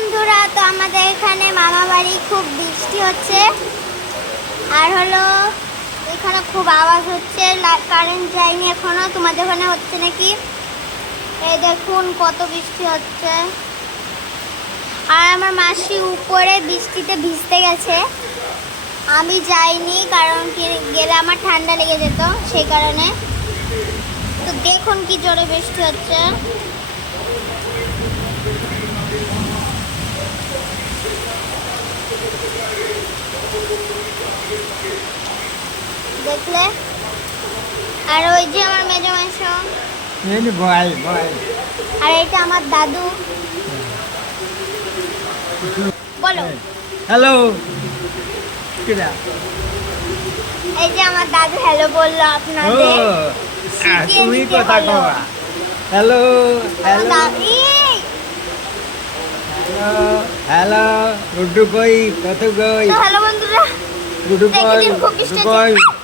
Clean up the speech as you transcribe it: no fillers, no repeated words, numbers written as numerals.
বন্ধুরা, তো আমাদের এখানে মামা বাড়ি খুব বৃষ্টি হচ্ছে আর হলো এখানে খুব আওয়াজ হচ্ছে। কারেন্ট যায়নি এখনো। তোমাদের ওখানে হচ্ছে নাকি? এই দেখুন কত বৃষ্টি হচ্ছে। আর আমার মাসি উপরে বৃষ্টিতে ভিজতে গেছে, আমি যাইনি কারণ কি গেলে আমার ঠান্ডা লেগে যেত, সেই কারণে। তো দেখুন কি জোরে বৃষ্টি হচ্ছে। দেখলে? আর ওই যে আমার মেজো মাসো, আর এটা আমার দাদু। বলো হ্যালো। এই যে আমার দাদু হ্যালো বললো আপনাদের। শিখিয়ে তুমি দিতে কথা হলো। কবা। হ্যালো আমার হ্যালো এই, হ্যালো। গুড্ডু কই? কত কই? তো হ্যালো বন্ধুরা, গুড্ডু দেখে কই? দিন খুব গুড্ডু বৃষ্টি কই? হচ্ছে।